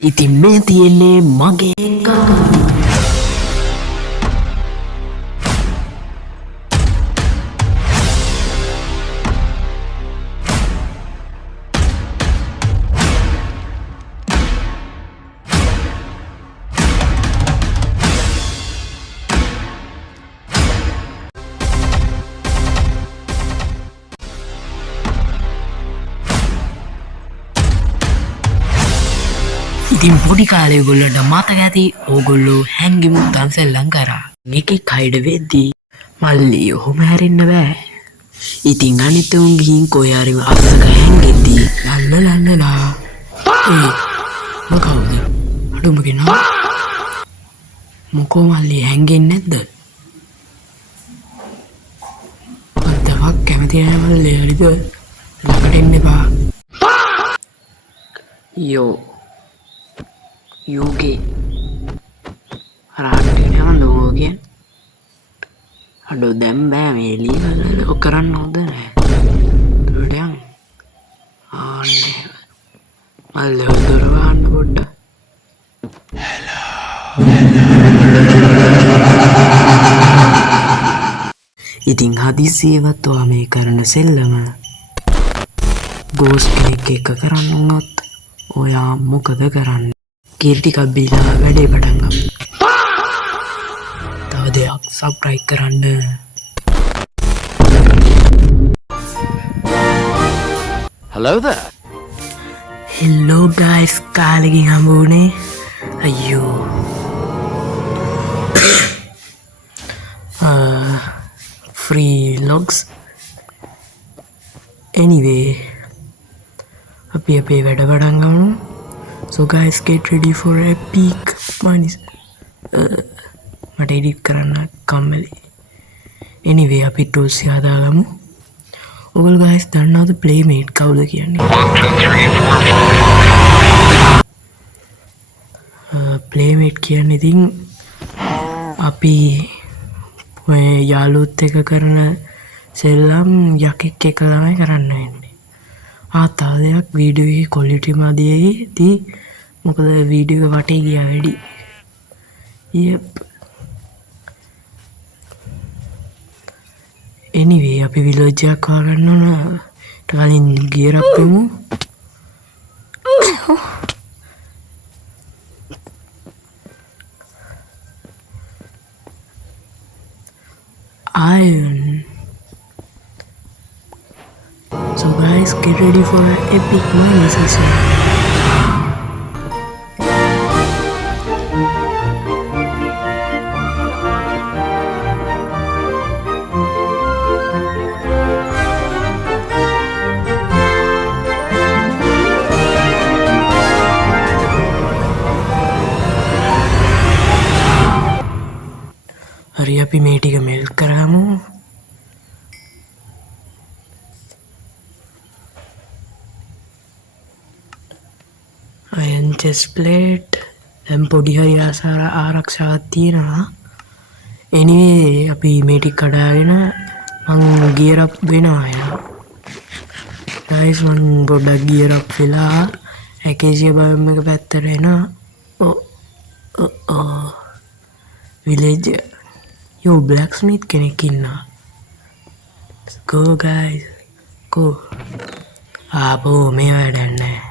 ඉතින් මේ තියෙන්නේ මගේ කතාව. ඉතින් පොඩි කාලේ ඔයගොල්ලන්ට මතක ඇති ඕගොල්ලෝ හැංගිමු තන්සෙල්ලම් කරා. මේකෙක් හයිඩ් වෙද්දී මල්ලි ඔහොම හැරෙන්න බෑ. ඉතින් අනිත් උන් ගිහින් කොහේ හරි අස්සක හැංගෙද්දී ලල්ලලල්ලලා ඒ මොකවුද? අඩුම කෙනා මොකෝ මල්ලි හැංගෙන්නේ නැද්ද? අත්තවක් කැමති නැහැ මල්ලි හරිද? ළඟට එන්න එපා. යෝ යෝගේ රාට්ටේ යන ලෝකයෙන් අඩෝ දැන් බෑ මේ ලීවල ඔක් කරන්න හොඳ නෑ. ඒකට යන් ආන්නේ මල්ල දොර වහන්න පොඩ්ඩක්. ඉතින් හදිසියෙවත් ඔයා මේ කරන සෙල්ලම ගෝස්ට් කෙනෙක් එක්ක කරන්න වුණොත් ඔයා මොකද කරන්නේ? කීර් ටිකක් බීලා වැඩේ පටන් ගමු. තව දෙයක් සබ්ස්ක්‍රයිබ් කරන්න. Hello there. Hello guys, කාලෙකින් හම්බ වුණේ. අයියෝ. Free logs. Anyway, අපි අපේ වැඩ පටන් ගමු. So guys, get ready for epic money. මට edit කරන්න කම්මැලි. Anyway, අපි tools හදාගමු. ඔයගොල්ලෝ guys දන්නවද playmate කවුද කියන්නේ? 1 2 3 4 playmate කියන්නේ ඉතින් අපි ඔය යාළුවොත් එක කරන සෙල්ලම් යකෙක් එක ළමයි කරන්න වෙන්නේ. තව දෙයක් වීඩියෝ එකේ quality මදියේදී මොකද වීඩියෝ එක වටේ ගියා වැඩි. Yep. Anyway, අපි village එකක් හොයාගන්න ඕන. ඊට කලින් gear up වෙමු. Iron. So guys, get ready for an epic money session. හරි අපි මේ ටික මෙල්ට් කරමු. iron chest plate. දැන් පොඩි හරි ආරක්ෂාවක් තියෙනවා. anyway අපි මේ ටික කඩාගෙන මං gear up වෙනවා එනවා. guys මං පොඩ්ඩක් gear up වෙලා acacia biome එක පැත්තට එනවා. village. Yo, blacksmith කෙනෙක් ඉන්නවා. Let's go guys. Go. ආපෝ මේ වැඩක් නැහැ.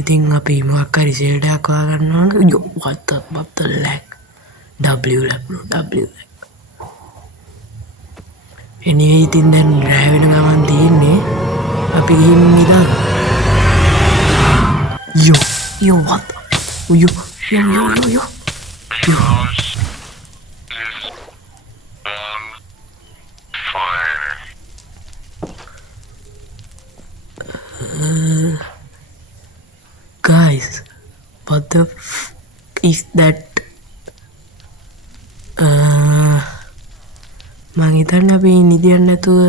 ඉතින් අපි මොකක් හරි සෙල්ඩයක් හොයාගන්න ඕන. Yo, what the lag? W lag bro, W lag. anyway ඉතින් දැන් රෑ වෙන ගමන් තියෙන්නේ අපි ගිහින් ඉඳන්. Yo, what? Yo. House is on fire. Guys, what the is that? මං හිතන්නේ අපි නිදියන්න නැතුව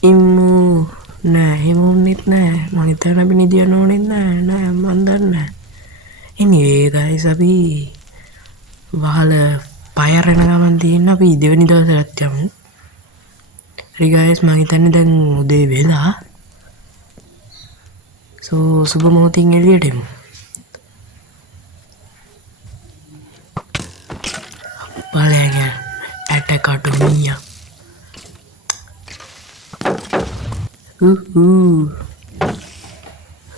ඉමු. නෑ එහෙම වුණෙත් නෑ. මං හිතන්නේ අපි නිදියන්න ඕනෙත් නෑ මං දන්නේ නෑ. anyway guys අපි වහල පයරන ගමන් තියෙන අපි දෙවෙනි දවසට යමු. හරි guys මං හිතන්නේ දැන් උදේ වෙලා. සුබ මොහොතින් එළියට එමු. බලයන් ඇට කටු මීයා.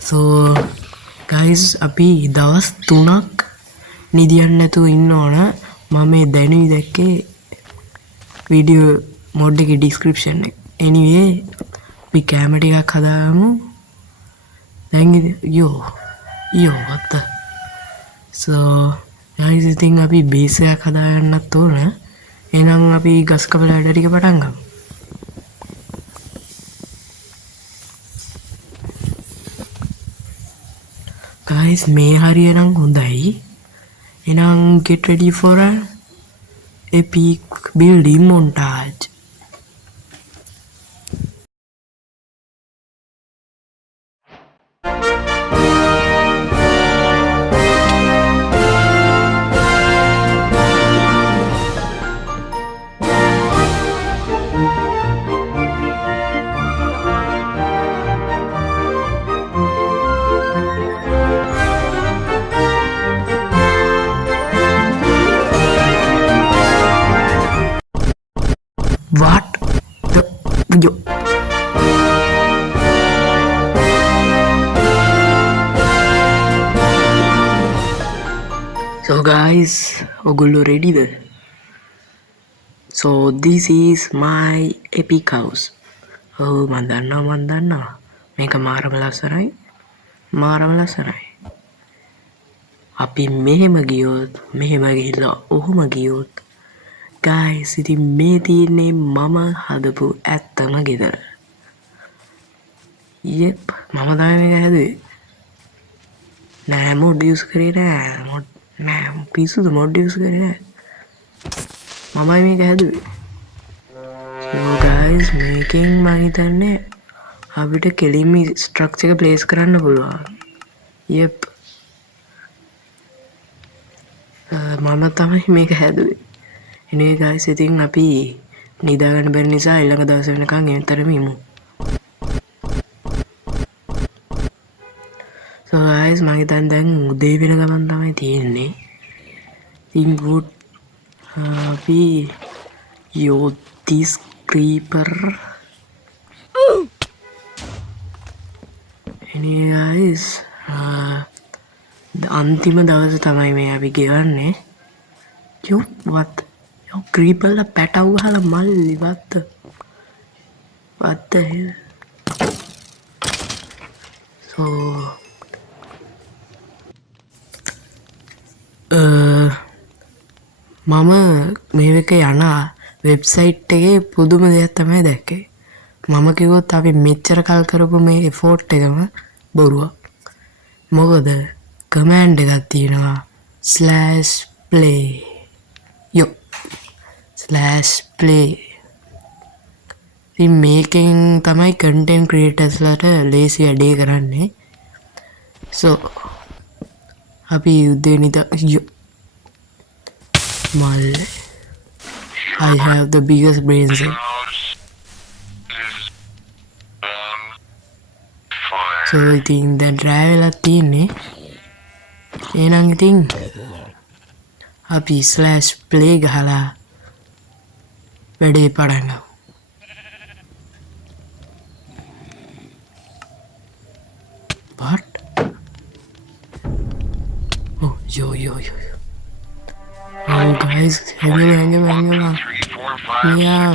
සෝ ගයිස් අපි දවස් 3ක් නිදියන්න නැතුව ඉන්න ඕන. මම මේ දැනුයි දැක්කේ වීඩියෝ මොඩ් එකේ ඩිස්ක්‍රිප්ෂන් එක. anyway අපි කැමරා ටිකක් හදාගමු. දැන් යෝ what the so guys ඉතින් අපි බේස් එකක් හදාගන්නත් ඕන. එහෙනම් අපි ගස් කපලා වැඩ ටික පටන් ගමු. guys මේ හරිය නම් හොඳයි. එහෙනම් get ready for a epic building montage. What the yo? So guys, ogullo ready da? So this is my epic house. Oh man danna. Meka marama lassanai. අපි මෙහෙම ගිහිල්ලා ඔහොම ගියොත් guys ඉතින් මේ තියෙන්නේ මම හදපු ඇත්තම ගෙදර. yep මම තමයි මේක හැදුවේ. නෑ මොඩ් යූස් කරේ නෑ පිස්සුද මොඩ් යූස් කරේ නෑ. මමයි මේක හැදුවේ. so guys මේකෙන් මම හිතන්නේ අපිට කෙලින්ම ස්ට්‍රක්චර් එක ප්ලේස් කරන්න පුළුවන්. yep මම තමයි මේක හැදුවේ. anyway guys ඉතින් අපි නිදාගන්න බැරි නිසා ඊළඟ දවස් වෙනකන් එතරම් ඉමු. so guys මම හිතන්නේ දැන් උදේ වෙන ගමන් තමයි තියෙන්නේ. ඉතින් good අපි this creeper anyway guys අන්තිම දවස තමයි මේ අපි ගෙවන්නේ. what creeper පැටව ගහලා මල්ලි what the hell. so මම මේ එක යන වෙබ්සයිට් එකේ පුදුම දෙයක් තමයි දැක්කේ. මම කිව්වොත් අපි මෙච්චර කල් කරපු මේ එෆෝට් එකම බොරුවක්. මොකද කමෑන්ඩ් එකක් තියෙනවා /play /play. ඉතින් මේකෙන් තමයි කන්ටෙන්ට් ක්‍රියේටර්ස්ලාට ලේසි වැඩේ කරන්නේ. so අපි උදේ මල් I have the biggest brain cell. so ඉතින් දැන් ඩ්‍රයිව් වෙලා තියෙන්නේ. එහෙනම් ඉතින් අපි /play ගහලා වැඩේ පටන් ගමු. what oh yo oh guys hang on yeah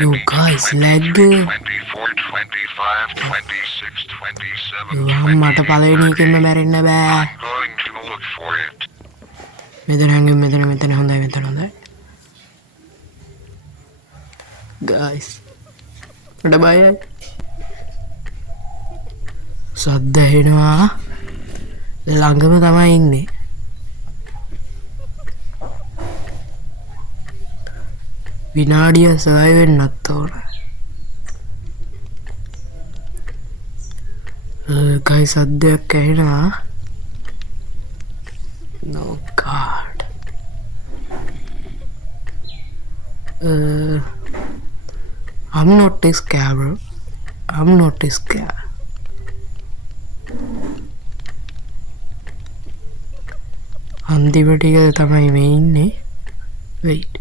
yo guys lag මට පළවෙනි එකෙන්ම මැරෙන්න බෑ. මෙතන හොඳයි. guys මට බයයි. සද්ද ඇහෙනවා. ළඟම තමයි ඉන්නේ. විනාඩිය සවයි වෙන්නත් ඕන. guys සද්දයක් ඇහෙනවා. no god I'm not a scare, bro. I'm not a scare. අන්තිම ටික තමයි මේ ඉන්නේ. Wait.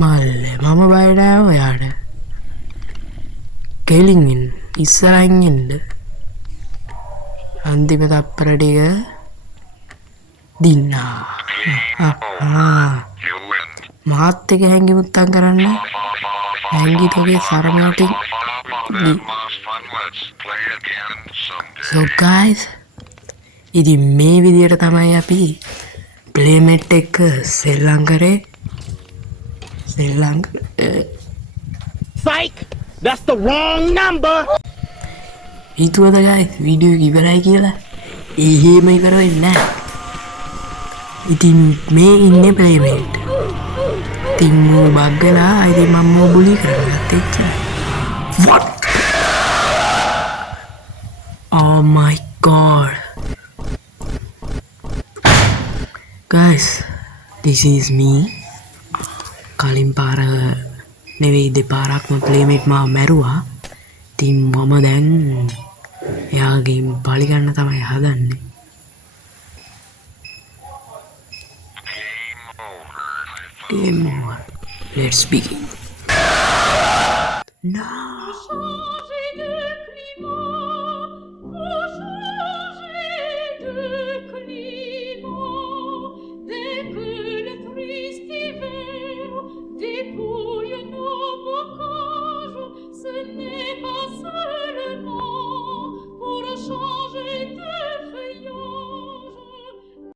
මල්ලේ මම බයට ආව ඔයාට. කෙලින් ඉන්න. ඉස්සරහින් එන්න. අන්තිම තප්පර ටික දින්නා. You win. මාත් එක හැංගි මුත්තම් කරන්න. හැංගි තෝගේ සරමටින්. That was fun. Let's play again someday. So guys, ඉතින් මේ විදියට තමයි අපි ප්ලේමේට් එක සෙල්ලම් කරේ. සෙල්ලම් Psych! That's the wrong number! හිතුවද guys video එක ඉවරයි කියලා? එහෙම ඉවර වෙන්නේ නැහැ. ඉතින් මේ ඉන්නේ ප්ලේමේට්. ඉතින් මෝ බග්ගලා ඉතින් මම මෝ බුලි කරගත්ත එච්චරයි. What? Oh my god. Guys, this is me. කලින් පාර නෙවෙයි දෙපාරක්ම ප්ලේමේට් මාව මැරුවා. ඉතින් මම දැන් එයාගෙන් පලිගන්න තමයි හදන්නේ. Game over. Let's begin. No.